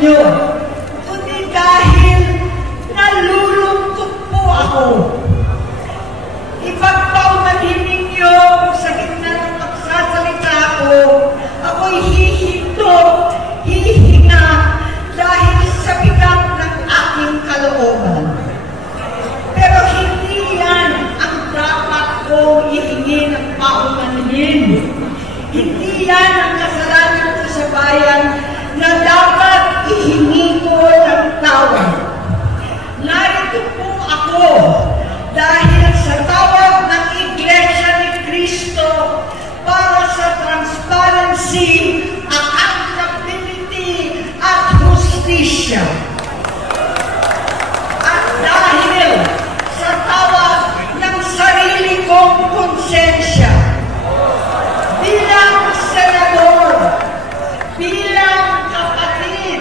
inyo, kundi dahil nalulungkot po ako. Ipagpaumanhin ninyo sa gitna ng pagsasalita ko, ako'y hihinto, hihinga, dahil sa bigat ng aking kalooban. Pero hindi yan ang dapat kong ihingi ng paumanhin. Hindi yan ang kasalanan ko sa bayan na dapat ihingi ko ng tawad. Narito po ako dahil sa tawag ng Iglesia ni Cristo para sa transparency, accountability, at justisya. At dahil sa tawag ng sarili kong konsensya, bilang senador, bilang kapatid,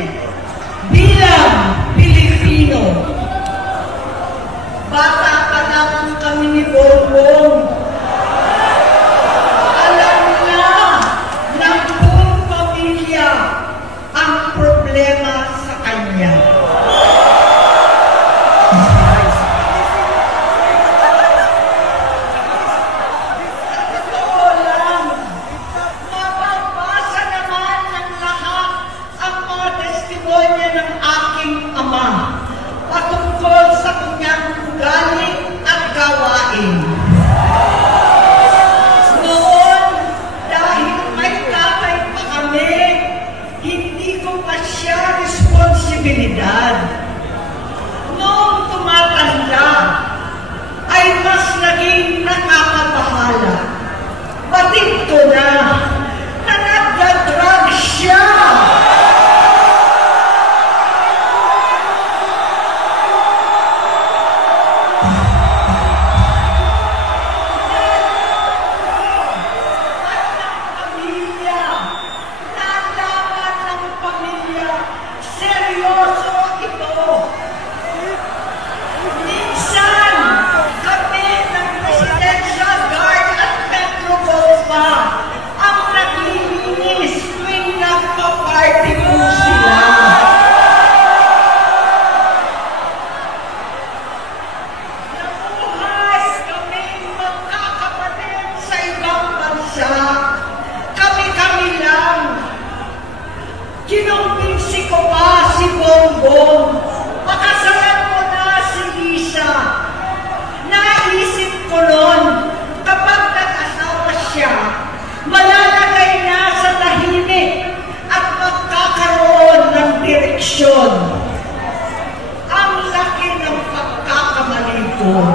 bilang Pilipino. Bata pa naman kami ni Bongbong. Alam na ng buong pamilya ang problema sa kanya. Ng aking ama patungkol sa kanyang ugali at gawain. Noon, dahil may tatay pa kami, hindi ko pa siya responsibilidad. Noong tumatanda, ay mas naging nakakabahala. Batid ko na nagdadrag siya. Kinumbinsi ko pa si Bongbong, pakasalan mo na si Lisa. Naisip ko noon, kapag nag-asawa siya, malalagay na sa tahimik at magkakaroon ng direksyon. Ang laki ng pagkakamali ko.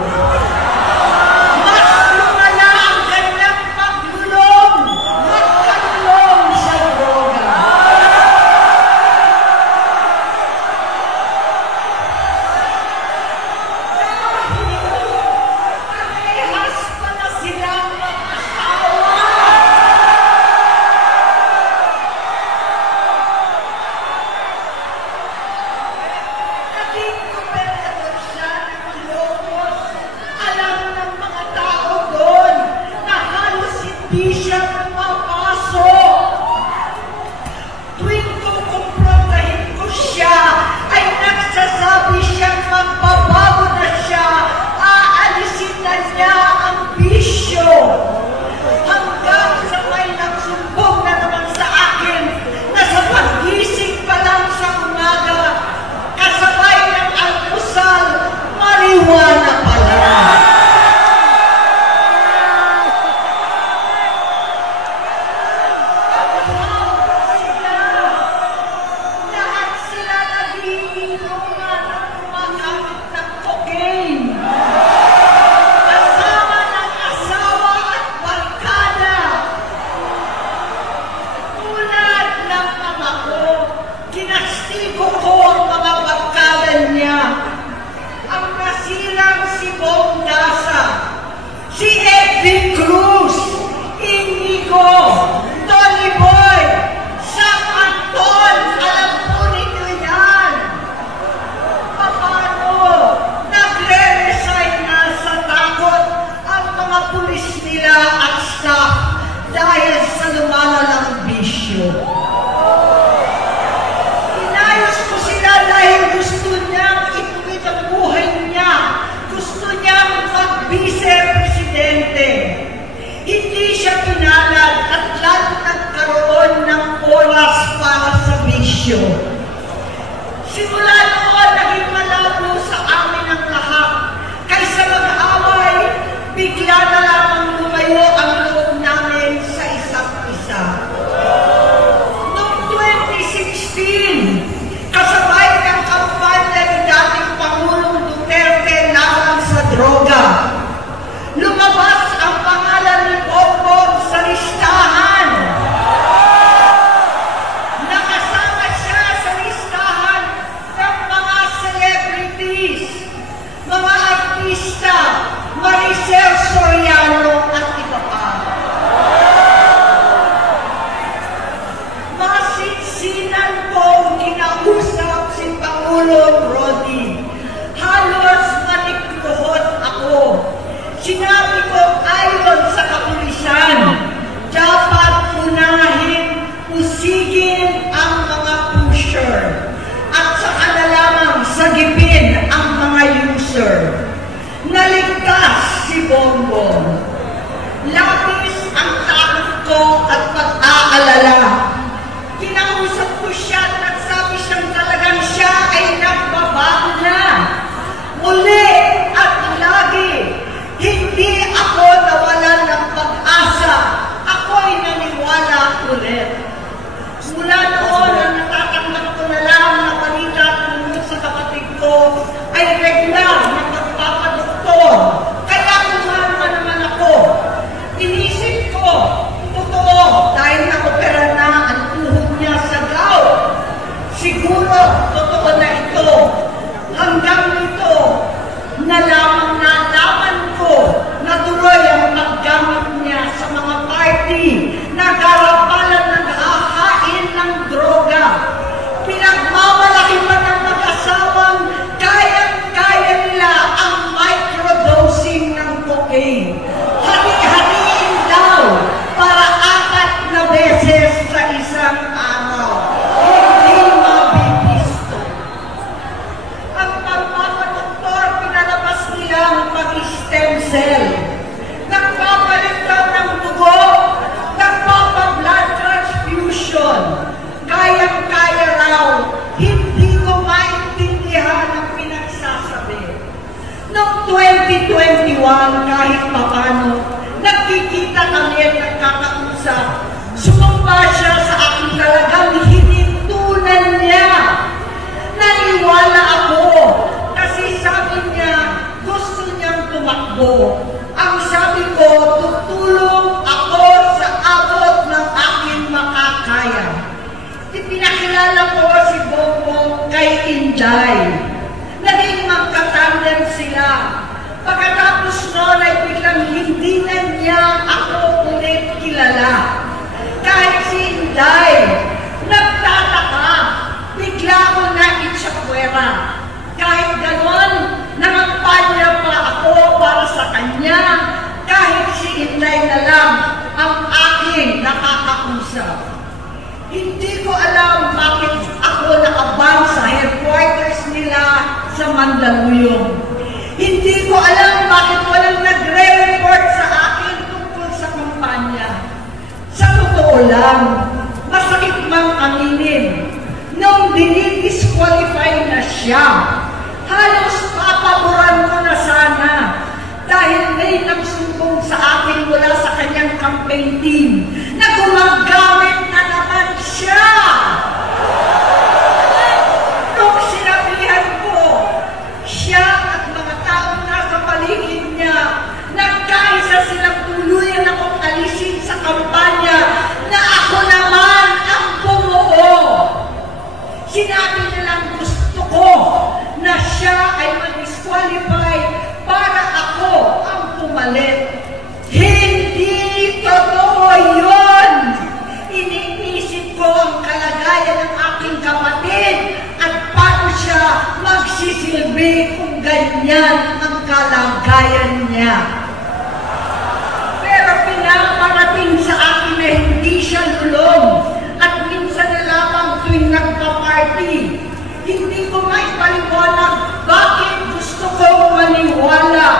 opisinal kong kinausap si Pangulong Rodi. Halos manikluhod ako. Sinabi ko ayon sa kapulisan, dapat unahin, usigin ang mga pusher at saka na lamang sagipin ang mga user. Naligtas si Bongbong. Labis ang takot ko at pag-aalala. Kinausap ko siya at nagsabi siyang talagang siya ay nagbabago na. Muli at lagi, hindi ako nawalan ng pag-asa. Ako'y naniwala ulit. Mula noon ang natatanggap ko na lang na balita tungkol sa kapatid ko ay regular na pagpapadoktor. Kaya kumalma naman ako. Inisip ko, totoo, dahil na-opera na ang tuhod niya sa gout. Siguro, totoo na ito. Hanggang nito, nalaman ko na tuloy ang paggamit niya sa mga party na garapalan ng hahain ng droga. Pinagmamalaki pa ng mag-asawang kayang-kaya nila ang microdosing ng cocaine. Hati-hatiin daw para 4 na beses sa isang araw. Hindi mabibisto. Ang pagpapadoktor, pinalabas nila ang pag-stem cell. Nagpapalit daw ng dugo, nagpapa-blood transfusion. Kayang-kaya raw, hindi ko maintindihan ang pinagsasabi. Noong 2021, kahit papano, nagkikita kami at nagkakausap. Sumamba siya sa akin talagang hinintunan niya. Naniwala ako kasi sabi niya gusto niyang tumakbo. Ang sabi ko, tutulong ako sa abot ng aking makakaya. Ipinakilala ko si Bongbong kay Inday. Naging magkatandem sila. Pagkatapos noon ay biglang hindi na niya ako ulit kilala. Kahit si Inday, nagtataka, bigla ko na itsakwera. Kahit ganon, nangampanya pa ako para sa kanya, kahit si Inday na lang ang aking nakakausap. Hindi ko alam bakit ako nakabang sa headquarters nila sa Mandaluyong. Hindi ko alam bakit walang nagre-report sa akin tungkol sa kampanya. Sa totoo lang, masakit mang aminin, nung dinidisqualify na siya, halos papaboran ko na sana dahil may nagsumbong sa akin mula sa kanyang campaign team na gumagamit na naman siya. Nung sinabihan ko, siya at mga taong nasa paligid niya, nagkaisa silang tuluyan akong alisin sa kampanya na ako naman ang bumuo. Sinabi nilang gusto ko na siya ay mag-disqualify para ako ang pumalit. Hindi totoo yun! Iniisip ko ang kalagayan ng aking kapatid at paano siya magsisilbi kung ganyan ang kalagayan niya. Pero pinaparating sa akin na hindi siya lulong at minsan na lamang tuwing nagpa-party. Hindi ko maipaliwanag bakit gusto ko maniwala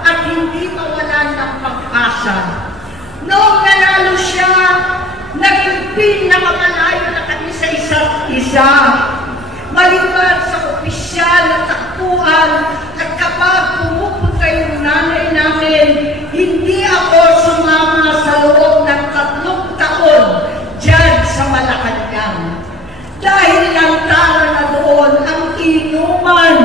at hindi mawalan ng pag-asa. Noong nanalo siya, naging pinakamalayo na kami sa isa't isa. Maliban sa opisyal na takbuhan at kapag pumupunta yung nanay namin, hindi ako sumama sa loob ng 3 taon dyan sa Malacanang. Dahil lantaran na doon ang inuman,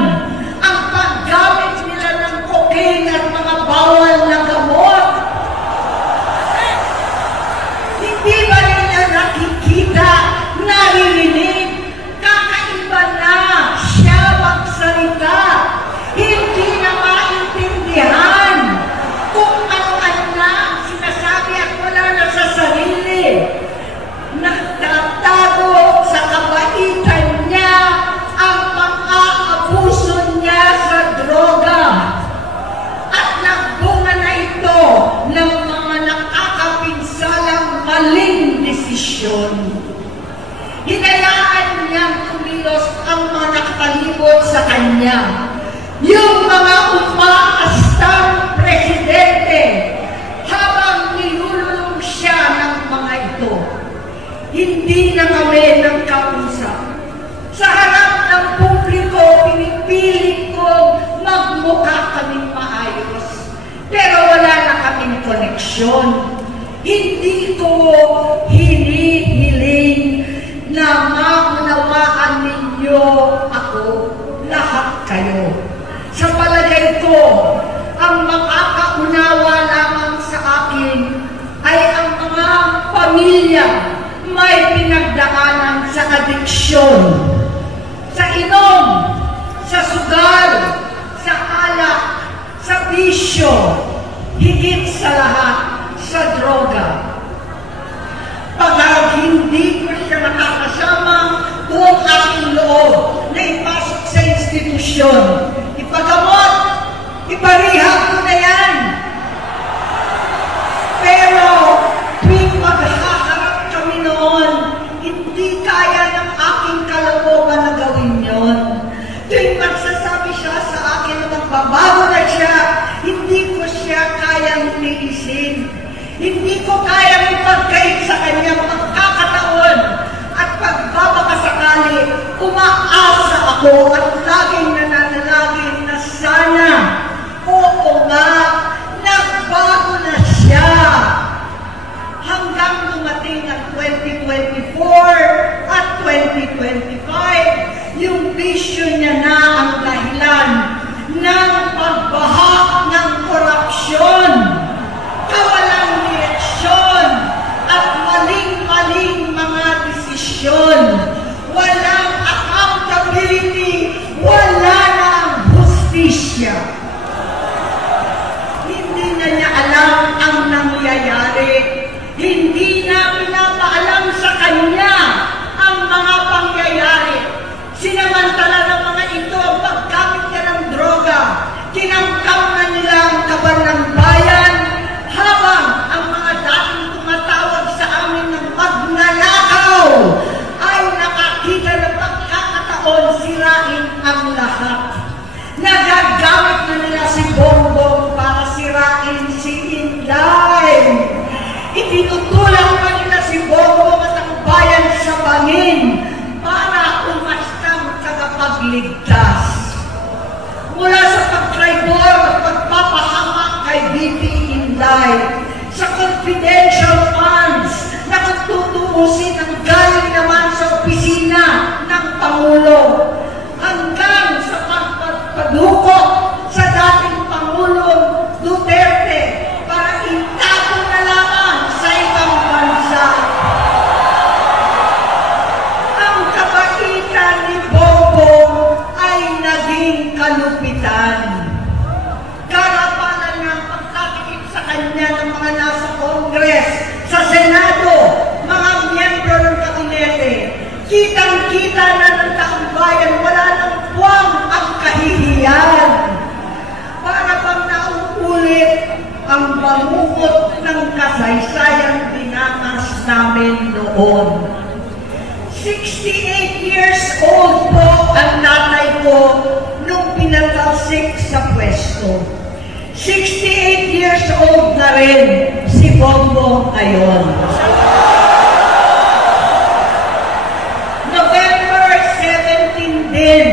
ang paggamit nila ng cocaine at mga bawal na gamot. Hindi ba nila nakikita, naririnig, kakaiba na siya magsalita? desisyon. Hinayaan niyang kumilos ang mga nakatalibot sa kanya. Yung mga umaastang presidente habang nilululong siya ng mga ito. Hindi na kami nagkausap. Sa harap ng publiko, pinipilit kong magmukha kaming maayos. Pero wala na kaming koneksyon. Hindi ko hinihiling na maunawaan ninyo ako, lahat kayo. Sa palagay ko, ang makakaunawa lamang sa akin ay ang mga pamilya may pinagdaanan sa adiksyon, sa inom, sa sugal, sa alak, sa bisyo, higit sa lahat, sa droga. Pag hindi ko siya nakakasama, buong aking loob na ipasok sa institusyon, ipagamot, iparihab ko na yan. Pero tuwing maghaharap kami noon, hindi kaya ng aking kalooban na gawin yon. Tuwing magsasabi siya sa akin na magbabago na siya, hindi ko siya kayang tiisin. Hindi ko kayang ipagkait sa kanyang pagkakataon at pagbabakasakali, umaasa ako at laging nananalangin na sana, oo nga, nagbago na siya. Hanggang dumating ang 2024 at 2025, yung bisyo niya na ang dahilan ng pagbahak ng korupsyon, kawalang direksyon, at maling-maling mga desisyon. Walang accountability, wala na ang hustisya. Hindi na niya alam ang nangyayari. Hindi na pinapaalam sa kanya ang mga pangyayari. Sinamantala ng mga ito ang paggamit niya ng droga. Kinangkam na nila ang kaban ng bayan, habang ang mga dating tumatawag sa amin ng magnanakaw ay nakakita ng pagkakataon sirain ang lahat. Nagagamit na nila si Bongbong para sirain si Inday. Itinutulak pa nila si Bongbong at ang bayan sa bangin para umastang tagapagligtas. Mula sa pagtraidor at pagpapahamak kay VP Inday, sa confidential funds na tutuusin ang galing naman sa opisina ng Pangulo, hanggang sa pagpadukot sa dating Pangulong Duterte para itapon na lamang sa ibang bansa. Ang kabaitan ni Bongbong ay naging kalupitan. Karapalan ng pagtatakip sa kanya ng mga nasa Congress, sa Senado, mga miyembro ng kabinete. Kitang-kita na ng taong bayan, wala nang puwang ang kahihiyan. Para bang nauulit ang bangungot ng kasaysayang dinanas namin noon. 68 years old po ang nanay ko nung pinatalsik sa pwesto. 68 years old na rin si Bongbong ngayon. November 17 din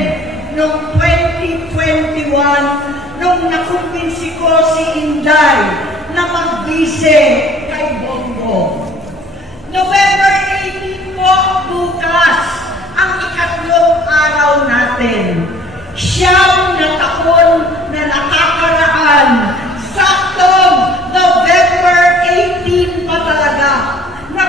noong 2021 nung nakumbinsi ko si Inday na magbise kay Bongbong. November 18 po bukas ang ikatlong araw natin. Siyam na taon na nakakaraan, saktong November 18 pa talaga, na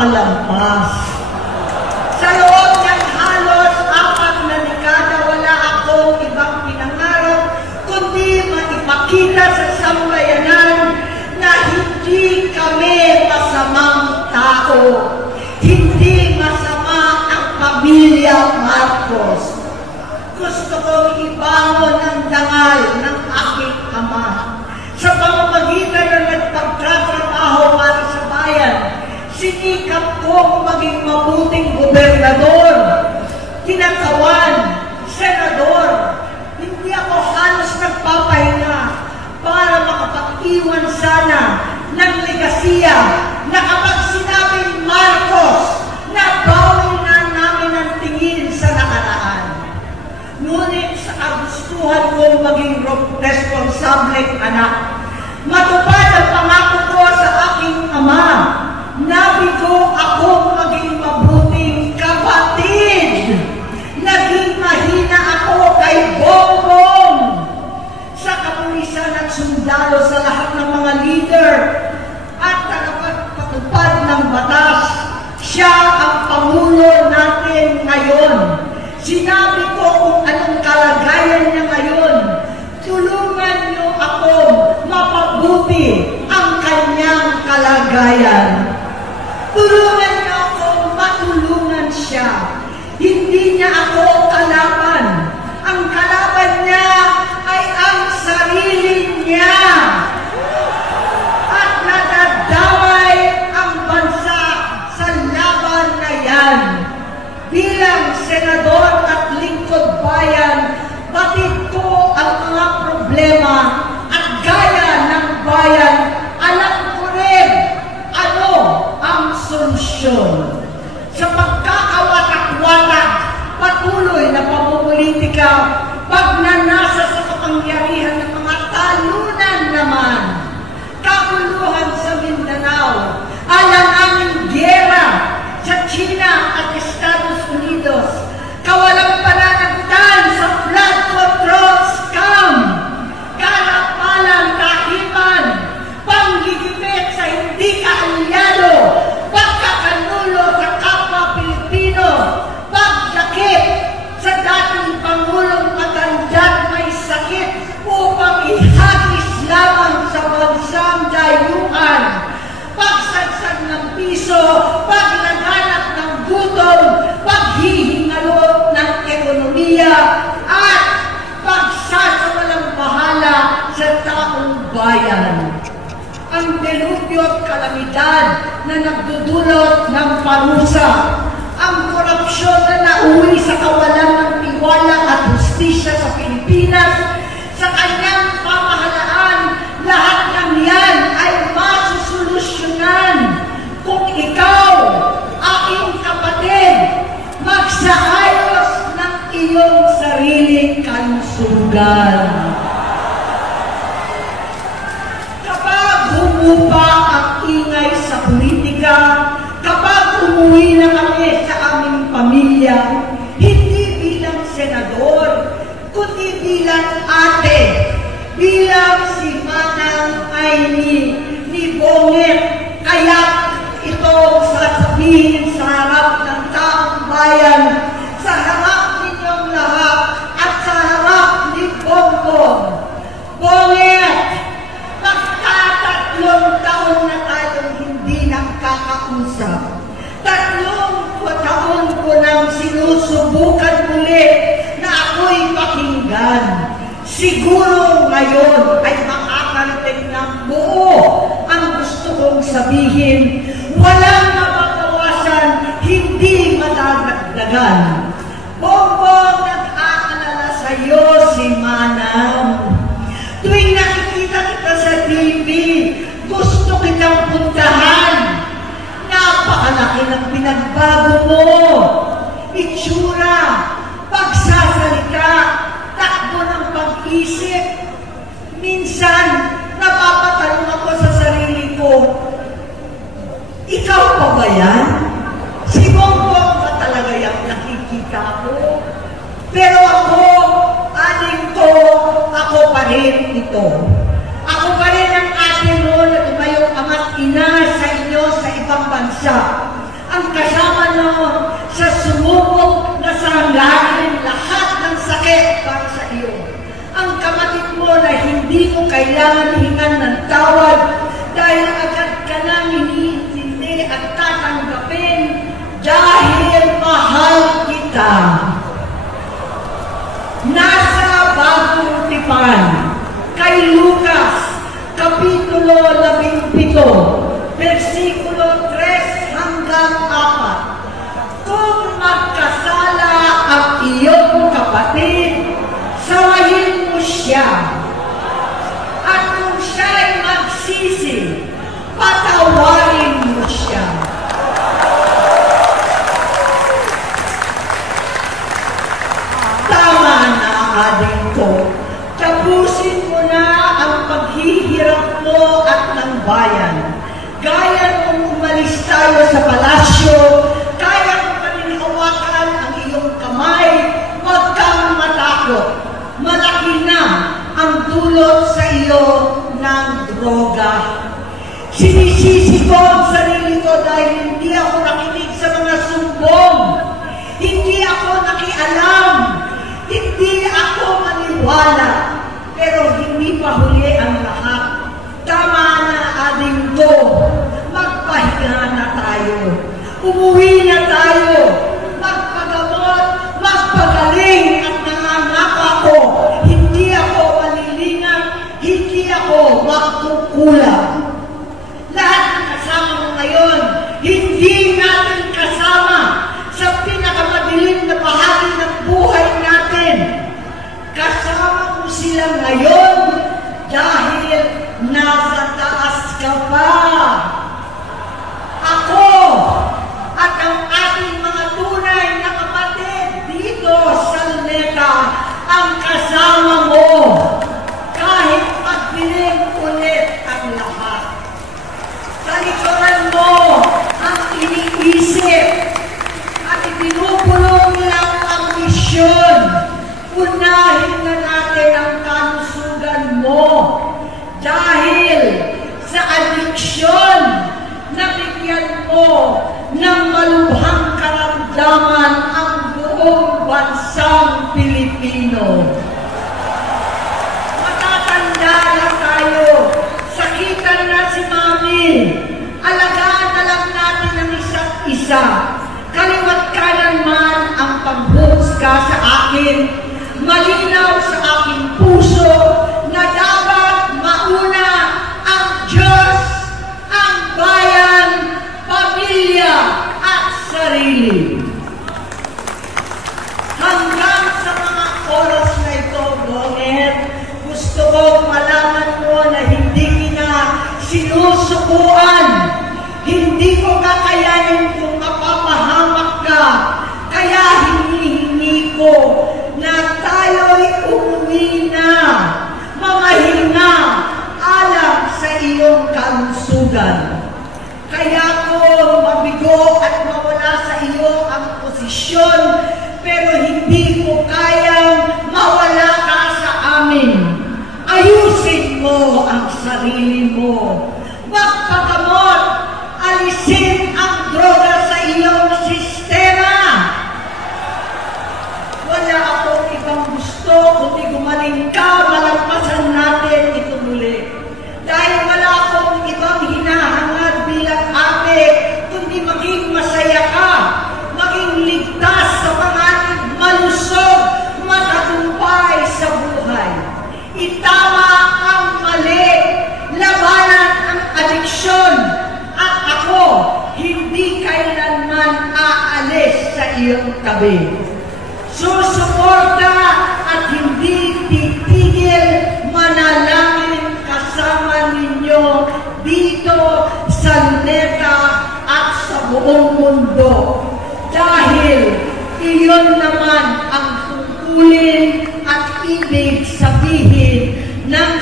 papalampas. Sa loob ng halos 4 na dekada, wala akong ibang pinangarap kundi maipakita sa sambayanan na hindi kami masamang tao. Hindi masama ang pamilya Marcos. Gusto kong ibangon ang dangal ng aking ama sa pamamagitan ng nagpagtatrabaho para sa bayan. Sinikap kong maging mabuting gobernador, tinakawan, senador. Hindi ako halos nagpapahinga para makapag-iwan sana ng legasiya na kapag sinabing Marcos, nabawi na namin ang tingin sa nakaraan. Ngunit sa kagustuhan kong maging responsableng anak, matupad ang pangako ko sa aking ama, nabigo akong maging mabuting kapatid. Naging mahina ako kay Bongbong. Sa kapulisan at sundalo, sa lahat ng mga leader at tagapagpatupad ng batas, siya ang Pangulo natin ngayon. Sinabi ko kung anong kalagayan niya ngayon. Tulungan niyo ako mapabuti ang kanyang kalagayan. Tulungan niyo ako matulungan siya. Hindi niya ako kalaban. Ang kalaban niya ay ang sarili niya. At nadadamay ang bansa sa laban na yan. Bilang senador at lingkod bayan, batid ko ang mga problema at gaya ng bayan, alam ko rin ano ang solusyon. Sa pagkakawatak-watak, patuloy na pamumulitika, pagnanasa sa kapangyarihan ng mga talunan naman, kaguluhan sa Mindanao, alanganing gyera sa China at Estados Unidos, kawalang pananagutan sa flood control scam, karapalang kahiman, panggigipit sa hindi kaalyado, pagkakanulo sa kapwa Pilipino, pagdakip sa dating Pangulong matandang may sakit upang ihagis lamang sa bansang dayuhan, pagsadsad ng piso, paglaganap ng gutom, paghihingalo ng ekonomiya, at pagsasawalang bahala sa taong bayan. Ang delubyo at kalamidad na nagdudulot ng parusa, ang korupsyon na nauwi sa kawalan ng tiwala at hustisya sa Pilipinas, sa kanyang pamahalaan, lahat ng yan ay masusolusyonan kung ikaw, aking kapatid, magsaayos ng iyong sariling kalusugan. Kapag humupa ang ingay sa politika, kapag umuwi na kami sa aming pamilya, hindi bilang senador, kundi bilang ate, bilang si Manang Aimee ni Bonget, kaya ito sasabihin sa harap ng taong bayan, sa harap ninyong lahat, at sa harap ni Bongbong. Bonget, magtatatlong taon na tayong hindi nakakausap. 3 taon ko nang sinusubukan muli na ako'y pakinggan. Siguro ngayon ay makakarating ng buo ang gusto kong sabihin. Walang mababawasan, hindi madadagdagan. Bongbong, nag-aalala sa iyo si Manang. Tuwing nakikita kita sa TV, gusto kitang puntahan. Napakalaki ng pinagbago mo. Itsura, pagsasalita, takbo ng pag-isip. Minsan, napapatanong ako sa sarili ko, ikaw pa ba yan? Si Bongbong ba talaga yung nakikita ko? Pero ako, aling ko, ako pa rin ito. Ako pa rin ang ate mo na tumayong ama't ina sa inyo sa ibang bansa. kailangan hingan ng tawad dahil agad ka nang iniintindi at tatanggapin dahil mahal kita. Nasa Bagong Tipan, kay Lucas, Kapitulo 17, versikulo 3 hanggang 4. Kung magkasala ang iyong kapatid, sawayin mo siya. At kung siya'y magsisi, patawarin mo siya. Tama na, ading ko. Tapusin mo na ang paghihirap mo at ng bayan. Gaya nung umalis tayo sa palasyo, kaya mo pa rin hawakan ang iyong kamay, huwag kang matakot. Malaki na ang dulot sa iyo ng droga. Sinisisi ko ang sarili ko dahil hindi ako nakinig sa mga sumbong. Hindi ako nakialam. Hindi ako maniwala. Pero hindi pa huli ang lahat. Tama na, ading ko. Magpahinga na tayo. Umuwi na tayo. Magpagamot, magpagaling at nangangako ako. Hindi ako malilingan, hindi ako magkukulang. Lahat ng kasama mo ngayon, hindi natin kasama sa pinakamadilim na bahagi ng buhay natin. Kasama mo sila ngayon dahil nasa taas ka pa. Ako at ang ating mga tunay na kapatid dito sa Luneta ang kasama mo kahit magdilim ulit ang lahat. Talikuran mo ang iniisip at ipinupulong lang ang misyon. Unahin na natin ang kalusugan mo dahil sa adiksyon na bigyan mo ng malubhang karamdaman ang buong bansang Pilipino. Matatanda na tayo, sakitan na si Mami, alagaan na lang natin ang isa't isa. Kaliwat kanan man ang panghuhusga sa akin, malinaw sa aking puso na dapat mauna ang Diyos, ang bayan, pamilya at sarili. Hanggang sa mga oras na ito, Bonget, gusto ko malaman mo na hindi na sinusukuan. Hindi ko kakayanin kung mapapahamak ka. Kaya hinihingi ko na tayo'y umuwi na, mamahinga, alam sa iyong kalusugan. Kaya ko mabigo at mawala sa iyo ang posisyon, pero hindi ko kayang mawala ka sa amin. Ayusin mo ang sarili mo. Magpagamot, alisin ang droga sa iyong sistema. Wala akong ibang gusto kundi gumaling ka, malampasan natin ito muli. Dahil wala akong ibang hinahangad bilang ate, kundi maging masaya ka, maging ligtas sa panganib, malusog, matagumpay sa buhay. Itama ang mali, labanan ang adiksyon, at ako hindi kailanman aalis sa iyong tabi. Susuporta at hindi titigil, manalangin kasama ninyo dito sa Luneta at sa buong mundo. Dahil iyon naman ang tungkulin at ibig sabihin ng